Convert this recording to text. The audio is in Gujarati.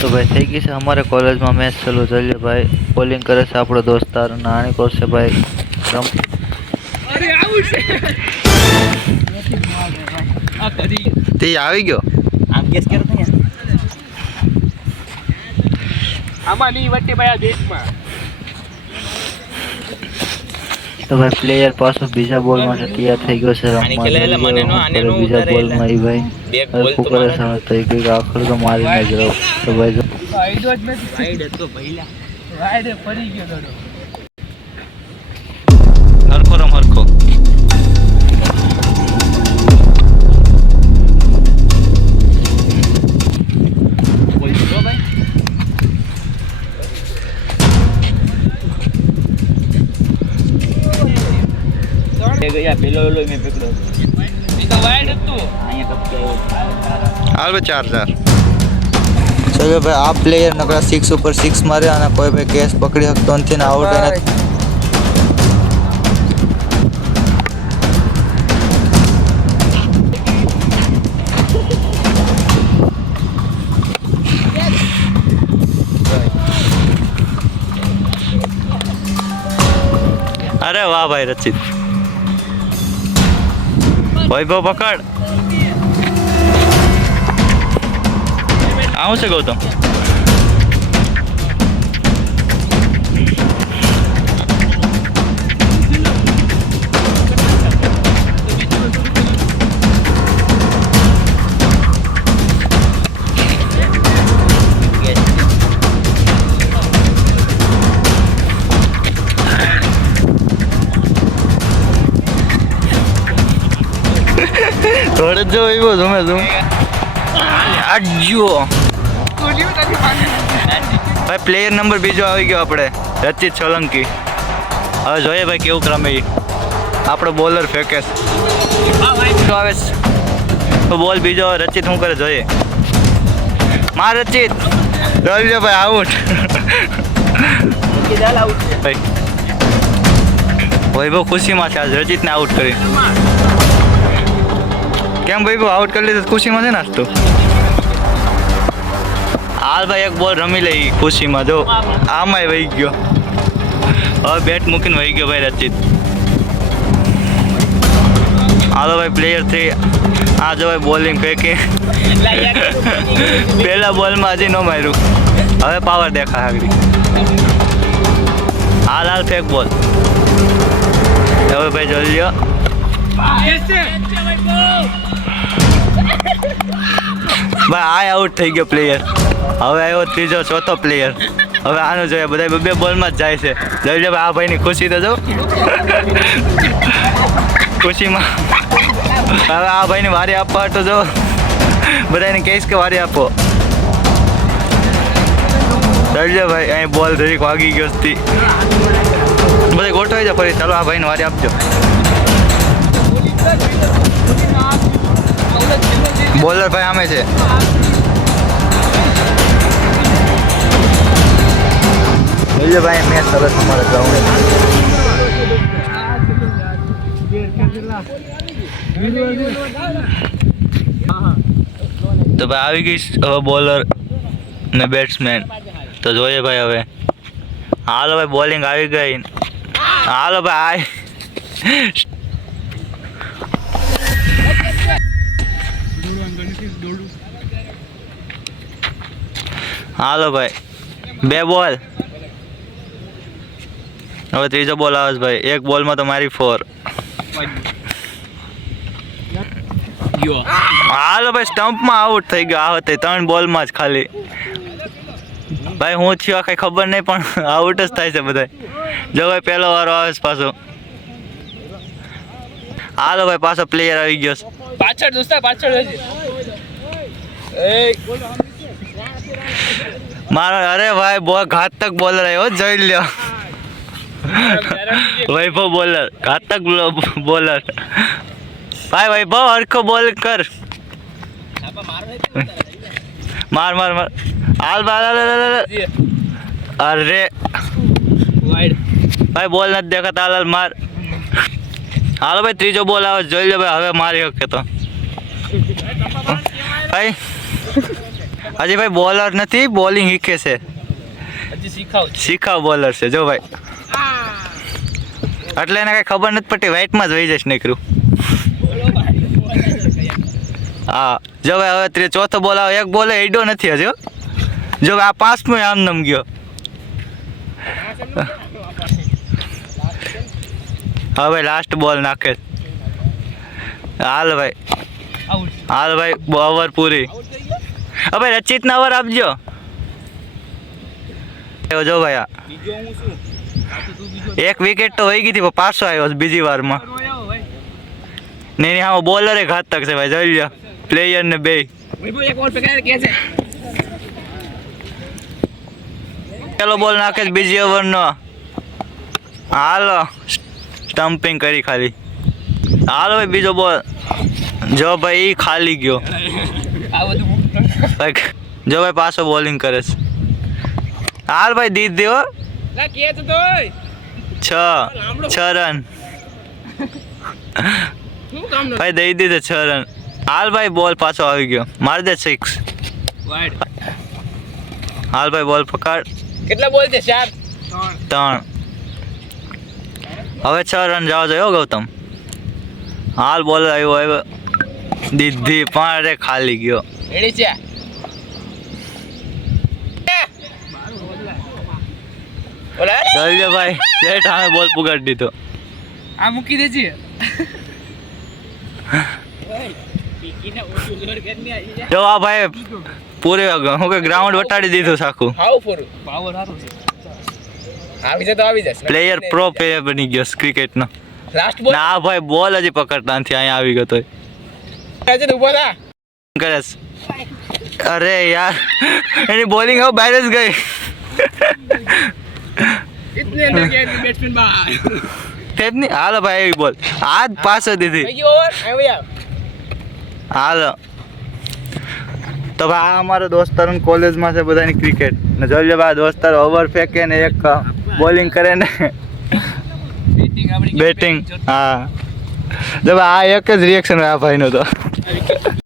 तो भाई થઈ ગઈ છે અમારે કોલેજમાં મેચ ચાલુ ચાલે ભાઈ બોલિંગ કરે છે આપણો દોસ્તાર નાની કોર છે ભાઈ રમ અરે આવું છે આ કરી તે આવી ગયો આમ કેસ કરો ને આમાં ની વટ્ટી ભાઈ આ દેશમાં તો ભાઈ પ્લેયર પાછો બીજા બોલ માટે તૈયાર થઈ ગયો છે રમવા બીજા બોલમાં ઈ ભાઈ કરે છે તો એક આખર તો મારી ન ગયો તો ભાઈ વાઈડ જ નથી વાઈડ હતો ભઈલા વાઈડ પડી ગયો દડો હરખો રમ હરખો બોલ દો ભાઈ એ ગયા પેલો મેં પકડ્યો એ તો વાઈડ હતું અહીંયા કપકે હાલ 4-4 चलो भाई आप प्लेयर नकरा 6 ऊपर 6 मारे आना कोई भाई कैच पकड़ी सकतो નથી ને આઉટ એને अरे वाह भाई रचित वैभव पकड़ आऊँ से गौतम थोड़े जो वो तुम्हें तुम आजो भाई प्लेयर नंबर बीजो આવી ગયો આપણે રચિત સોલંકી હવે જોઈએ ભાઈ કેવું ક્રમે આપણો બોલર ફેકે આવે તો બોલ બીજો રચિત શું કરે જોઈએ માર રચિત રોલ્યો ભાઈ આઉટ ભાઈ વૈભવ ખુશીમાં છે આજ રચિતને આઉટ કરી કેમ ભાઈ આઉટ કરી લીધું ખુશીમાં છે નાસ્તો હાલ ભાઈ એક બોલ રમી લઈ ખુશીમાં જો આમાંય વહી ગયો હવે બેટ મૂકીને વહી ગયો ભાઈ રચિત હાલો ભાઈ પ્લેયર 3 આ જો ભાઈ બોલિંગ ફેંકે પહેલા બોલમાં હજી ન માર્યું હવે પાવર દેખા આગળ હાલ હાલ ફેંક બોલ હવે ભાઈ જોઈ લ્યો ભાઈ આ આઉટ થઈ ગયો પ્લેયર હવે આવ્યો ત્રીજો ચોથો પ્લેયર હવે આનું જોઈએ બધા બે બોલમાં જ જાય છે જોઈ લે આ ભાઈની ખુશી તો જો ખુશીમાં હવે આ ભાઈને વારી આપવા તો જો બધાને કહીશ કે વારી આપો જોઈ લે ભાઈ અહીં બોલ ધરીક વાગી ગયો હતી બધા ગોઠવાઈ જાઓ ફરી ચાલો આ ભાઈને વારી આપજો બોલર ભાઈ આમે છે બોલ્યો ભાઈ મેચ સરસ અમારે ગ્રાઉન્ડ તો ભાઈ આવી ગઈ હવે બોલર ને બેટ્સમેન તો જોઈએ ભાઈ હવે હાલો ભાઈ બોલિંગ આવી ગઈ હાલો ભાઈ હાલો ભાઈ બે બોલ હવે ત્રીજો બોલ આવે છે ભાઈ એક બોલમાં તો મારી 4 હાલો ભાઈ સ્ટમ્પમાં આઉટ થઈ ગયો આ વખતે 3 બોલમાં જ ખાલી ભાઈ હું થયો કઈ ખબર નહીં પણ આઉટ જ થાય છે બધા જો ભાઈ પહેલો વારો આવે છે પાછો હાલો ભાઈ પાછો પ્લેયર આવી ગયો પાછળ દોસ્તા પાછળ મારો અરે ભાઈ બહુ ઘાતક બોલર આવ્યો જોઈ લ્યો વૈભવ બોલર ઘાતક બોલર ભાઈ વૈભવ હરખો બોલ કર માર માર માર હાલ બાલ અરે ભાઈ બોલ નથી દેખાતા હાલ માર હાલો ભાઈ ત્રીજો બોલ આવે જોઈ લો ભાઈ હવે મારી વખતે તો ભાઈ હજી ભાઈ બોલર નથી, બોલિંગ શીખે છે. હજી શીખાવ બોલર છે જો ભાઈ. એટલે એને કઈ ખબર નથી પડતી, વાઇટમાં જ વહી જશે નીકળ્યું. હા જો ભાઈ હવે ચોથો બોલ આવે. એક બોલે હેડ્યો નથી હજુ. જો ભાઈ આ 5મો આમ નમ ગયો. હવે લાસ્ટ બોલ નાખે. હાલ ભાઈ, હાલ ભાઈ, ઓવર પૂરી. હવે રચિતના ઓવર આપજો. જો ભાઈ આ એક વિકેટ તો વહી ગઈ હતી, પણ પાછો આવ્યો બીજી વારમાં. નહીં હા, બોલરે ઘાતક છે ભાઈ, જોઈ લો પ્લેયર ને બે. પેલો બોલ નાખે છે બીજી ઓવરનો. હાલો સ્ટમ્પિંગ કરી ખાલી. હાલો ભાઈ બીજો બોલ. જો ભાઈ ખાલી ગયો. જો ભાઈ પાછો બોલિંગ કરે છે. હાલ ભાઈ દીધ દેવો. 6 રન ભાઈ દઈ દીધે 6 રન. હાલ ભાઈ બોલ પાછો આવી ગયો. માર દે 6. હાલ ભાઈ બોલ પકડ. કેટલા બોલ છે? 3. હવે 6 રન જવા જોઈએ ગૌતમ. હાલ બોલ આવ્યો દીધી પણ રે ખાલી ગયો. રેડી છે. ચાલ્યો ભાઈ સેટ સામે બોલ પુગાડી દીધો. આ મૂકી દેજે. જો આ ભાઈ પૂરે હું કે ગ્રાઉન્ડ વટાડી દીધું સાખું. હાઉ પૂરું પાવર સારું છે. આવી જાય તો આવી જશે. પ્લેયર પ્રો પ્લેયર બની ગયો ક્રિકેટનો. લાસ્ટ બોલ. ના ભાઈ બોલ હજી પકડતા નથી, અહીંયા આવી ગયો તોય. આજે ઉભો થા. કરે છે. અરે યાર એની બોલિંગ હવે બહાર જ ગઈ. ઇતને અંદર ગયા બેટ્સમેન બહાર. તેજ નહીં. હાલો ભાઈ એવી બોલ આજ પાછો દીધી. બીજી ઓવર આવ્યા. હાલો તો ભાઈ આ અમારા દોસ્તારો કોલેજમાં છે બધાની ક્રિકેટ ને જોઈ લો ભાઈ દોસ્તારો ઓવર ફેંકે ને એક બોલિંગ કરે ને બેટિંગ. હા જો ભાઈ આ એક જ રિએક્શન આ ભાઈનો તો.